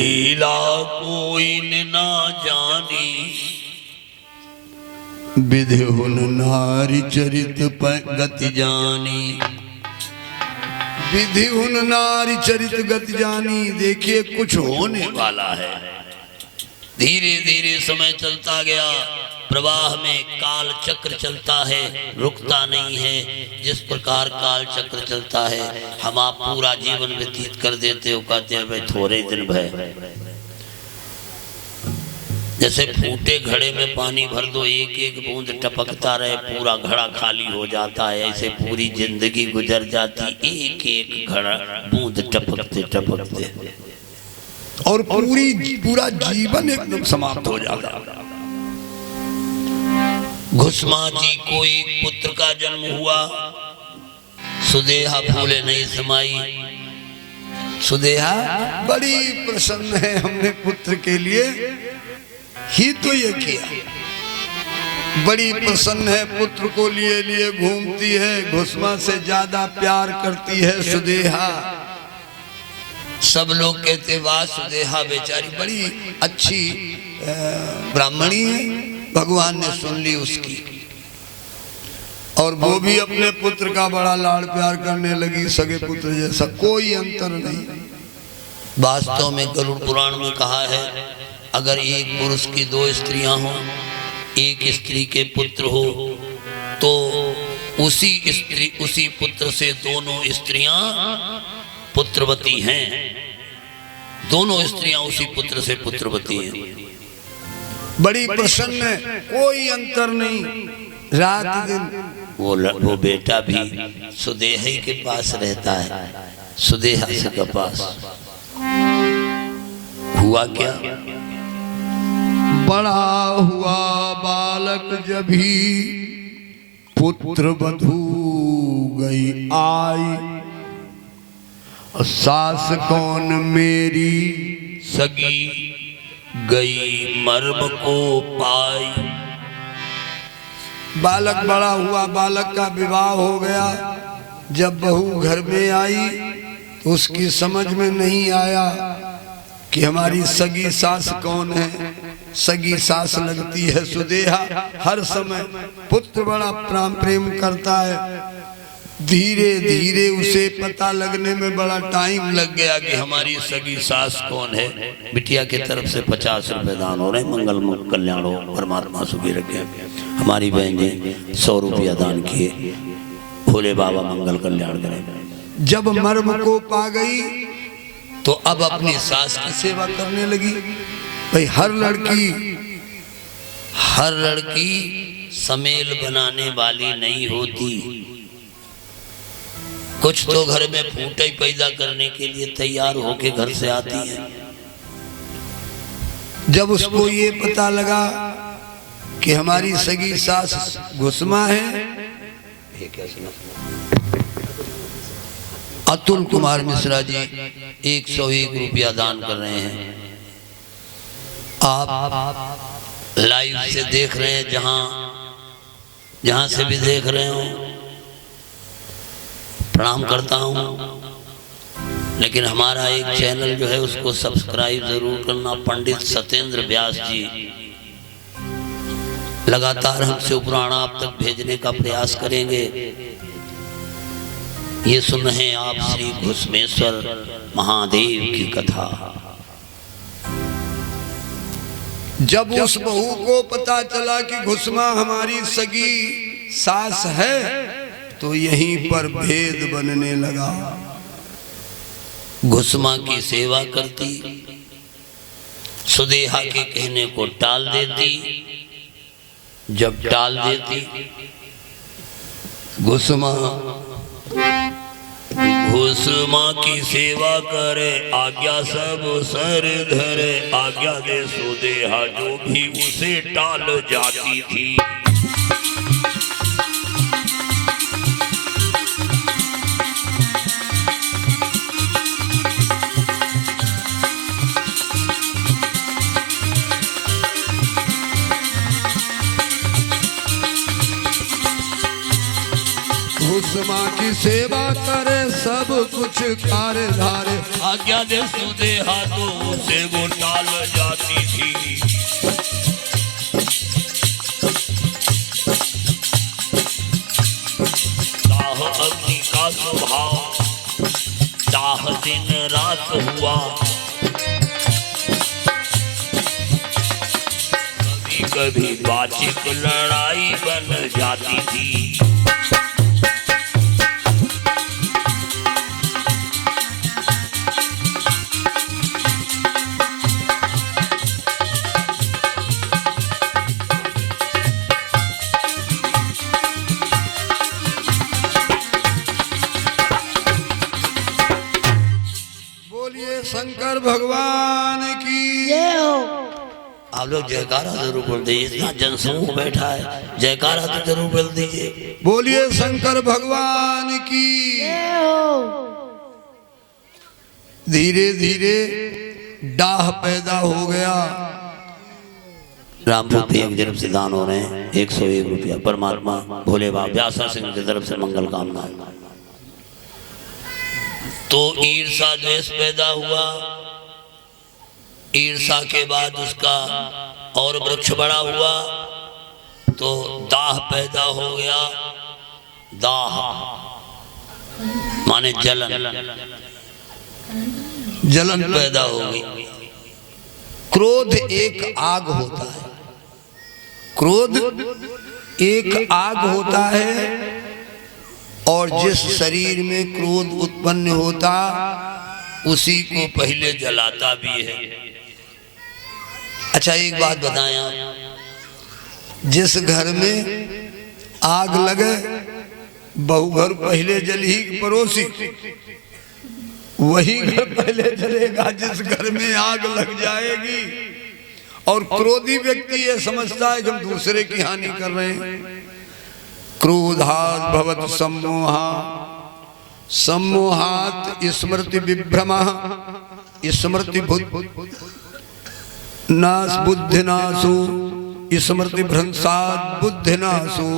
लीला कोई ना जानी, विधि हुन नारी चरित गति जानी। विधि हुन नारी चरित गति जानी। देखिए कुछ होने वाला है। धीरे धीरे समय चलता गया, प्रवाह में काल चक्र चलता है, रुकता नहीं है। जिस प्रकार काल चक्र चलता है, हम आप पूरा जीवन व्यतीत कर देते हो, कहते हैं भाई थोड़े दिन भय। जैसे फूटे घड़े में पानी भर दो, एक एक बूंद टपकता रहे, पूरा घड़ा खाली हो जाता है। ऐसे पूरी जिंदगी गुजर जाती, एक एक घड़ा बूंद टपकते टपकते, और पूरा जीवन एकदम समाप्त हो जाता। घुसमा जी को एक पुत्र का जन्म हुआ। सुदेहा फूले नहीं समाई। सुदेहा बड़ी प्रसन्न है, हमने पुत्र के लिए ही तो ये किया। बड़ी प्रसन्न है, पुत्र को लिए लिए घूमती है। घुसमा से ज्यादा प्यार करती है सुदेहा। सब लोग कहते वाह सुदेहा बेचारी बड़ी अच्छी ब्राह्मणी है, भगवान ने सुन ली उसकी। और वो भी अपने पुत्र का बड़ा लाड़ प्यार करने लगी, सगे पुत्र जैसा, कोई अंतर नहीं। वास्तव में गरुड़ पुराण में कहा है, अगर एक पुरुष की दो स्त्रियां हो, एक स्त्री के पुत्र हो, तो उसी पुत्र से दोनों स्त्रियां पुत्रवती हैं। दोनों स्त्रियां उसी पुत्र से पुत्रवती हैं। बड़ी प्रसन्न है, कोई अंतर नहीं, रात दिन। वो बेटा भी सुदेहा के पास रहता है, सुदेहा से के पास। हुआ क्या? बड़ा हुआ बालक जभी पुत्र वधू गई आई। सास कौन मेरी सगी गई मर्म को पाई। बालक बड़ा हुआ, बालक का विवाह हो गया। जब बहू घर में आई तो उसकी समझ में नहीं आया कि हमारी सगी सास कौन है। सगी सास लगती है सुदेहा। हर समय पुत्र बड़ा प्रेम करता है। धीरे धीरे उसे पता लगने में बड़ा टाइम लग गया कि हमारी सगी सास कौन है। बिटिया की तरफ से 50 रुपए दान हो रहे, मंगल कल्याण हो, परमात्मा सुखी रखे। हमारी बहन ने 100 रुपया दान किए, भोले बाबा मंगल कल्याण करें। जब मर्म को पा गई तो अब अपनी सास की सेवा करने लगी। भाई हर लड़की समेल बनाने वाली नहीं होती। कुछ तो घर में फूटे पैदा करने के लिए तैयार होके घर से आती है। जब उसको ये पता लगा कि हमारी सगी सास घुसमा है, अतुल कुमार मिश्रा जी 101 रुपया दान कर रहे हैं। आप लाइव से देख रहे हैं, जहां से भी देख रहे हो, प्रणाम करता हूं। लेकिन हमारा एक चैनल जो है उसको सब्सक्राइब जरूर करना। पंडित सत्येंद्र व्यास जी लगातार हमसे पुराण आप तक भेजने का प्रयास करेंगे। ये सुन रहे हैं आप श्री घुसमेश्वर महादेव की कथा। जब उस बहू को पता चला कि घुसमा हमारी सगी सास है, तो यहीं पर भेद बनने लगा। घुसमा की सेवा करती, सुदेहा के कहने को टाल देती। जब टाल देती, घुसमा की सेवा करे, आज्ञा सब सर धरे। आज्ञा दे सुदेहा जो भी उसे टाल जाती थी। उस माँ की सेवा करे सब कुछ कार्य धारे। आज्ञा दे सुदे हाथों से वो टाल जाती थी। दाह अग्नि का स्वभाव, दाह दिन रात हुआ। कभी कभी बाचिक लड़ाई बन जाती थी। शंकर भगवान की। आप लोग जयकारा जरूर बोल दीजिए, इतना जनसमूह बैठा है, जयकारा तो जरूर बोल दीजिए। बोलिए शंकर भगवान की। धीरे धीरे डाह पैदा हो गया। राम रूपी एक जन्म से दान हो रहे हैं, 101 रुपया। परमात्मा भोले बाबा व्यासा सिंह की तरफ से मंगल कामना। तो ईर्षा द्वेष पैदा हुआ। ईर्षा के बाद उसका और वृक्ष बड़ा हुआ तो दाह पैदा हो गया। दाह माने जलन, जलन पैदा हो गई। क्रोध एक आग होता है। क्रोध एक आग होता है और जिस शरीर में क्रोध उत्पन्न होता उसी को पहले जलाता भी है। अच्छा एक बात बताया, जिस घर में आग लगे बहु घर पहले जल ही पड़ोसी, वही घर पहले जलेगा जिस घर में आग लग जाएगी। और क्रोधी व्यक्ति ये समझता है कि हम दूसरे की हानि कर रहे हैं। क्रोधात् भवति सम्मोहा, सम्मोहात् स्मृति विभ्रमः, स्मृति नाश बुद्धिनाशो, स्मृति भ्रंशात् बुद्धिनाशो,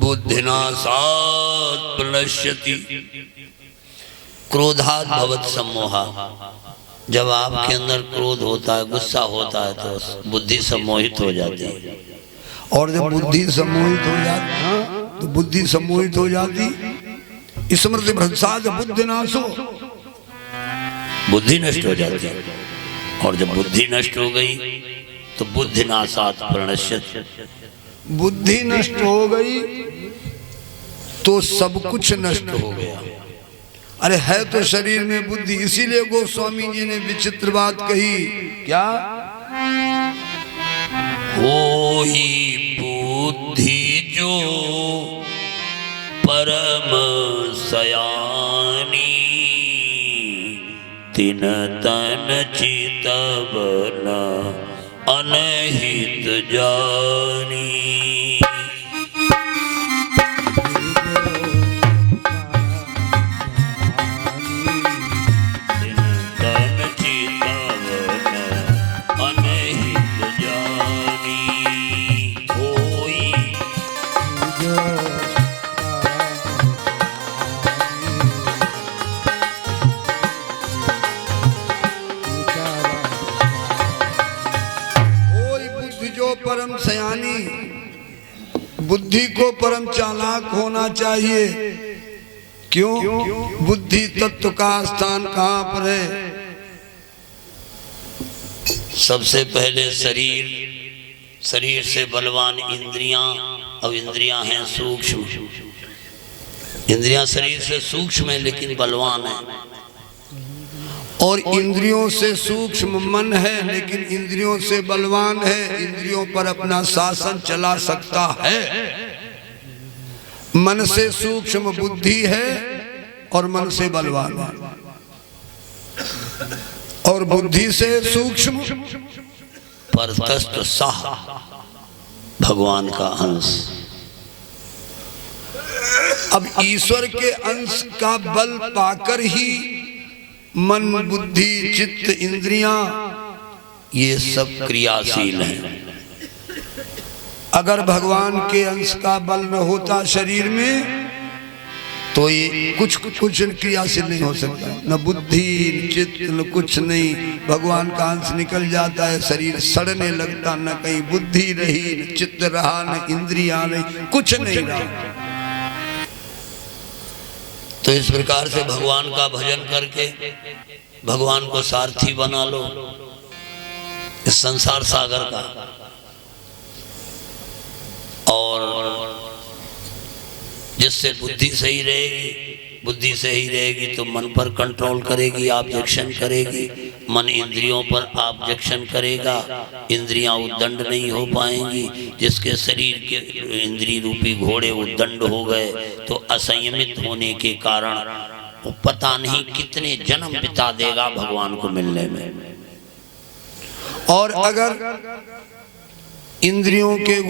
बुद्धिनाशात् प्रणश्यति। क्रोधात् भवति सम्मोहा, जब आपके अंदर क्रोध होता है, गुस्सा होता है तो बुद्धि सम्मोहित हो जाती है। और जब बुद्धि सम्मोहित हो जाती तो बुद्धि सम्मोहित हो जाती, स्मृति भ्रंशात् बुद्धिनाशो, बुद्धि नष्ट हो जाती है। और जब बुद्धि नष्ट हो गई तो बुद्धिनाशात् प्रणश्यति, बुद्धि नष्ट हो गई तो सब कुछ नष्ट हो गया। अरे है तो शरीर में बुद्धि, इसीलिए गोस्वामी जी ने विचित्र बात कही। क्या? होई बुद्धि जो परम सयानी, तिन तन चितवन अनहित जानी। परम सयानी, बुद्धि को परम चालाक होना चाहिए। क्यों? बुद्धि तत्व का स्थान कहाँ पर है? सबसे पहले शरीर, शरीर से बलवान इंद्रियां। अब इंद्रियां हैं सूक्ष्म, इंद्रियां शरीर से सूक्ष्म है लेकिन बलवान है। और इंद्रियों से सूक्ष्म मन है लेकिन इंद्रियों से बलवान है। इंद्रियों पर अपना शासन चला सकता है। मन से सूक्ष्म बुद्धि है और मन से बलवान है। और बुद्धि से सूक्ष्म परतस्थ साह, भगवान का अंश। अब ईश्वर के अंश का बल पाकर ही मन, बुद्धि, चित्त, इंद्रियां ये सब क्रियाशील हैं। अगर भगवान के अंश का बल न होता शरीर में तो ये कुछ क्रियाशील नहीं हो सकता, न बुद्धि न चित्त न कुछ नहीं। भगवान का अंश निकल जाता है, शरीर सड़ने लगता, न कहीं बुद्धि रही न चित्त रहा न इंद्रियां रही, कुछ नहीं रहा। तो इस प्रकार से भगवान का भजन करके भगवान को सारथी बना लो इस संसार सागर का, और जिससे बुद्धि सही रहेगी, बुद्धि सही रहेगी तो मन पर कंट्रोल करेगी, ऑब्जेक्शन करेगी, मन इंद्रियों पर ऑब्जेक्शन करेगा, इंद्रियां उद्दंड नहीं हो पाएंगी। जिसके शरीर के इंद्रिय रूपी घोड़े उद्दंड हो गए तो असंयमित होने के कारण वो पता नहीं कितने जन्म बिता देगा भगवान को मिलने में। और अगर इंद्रियों के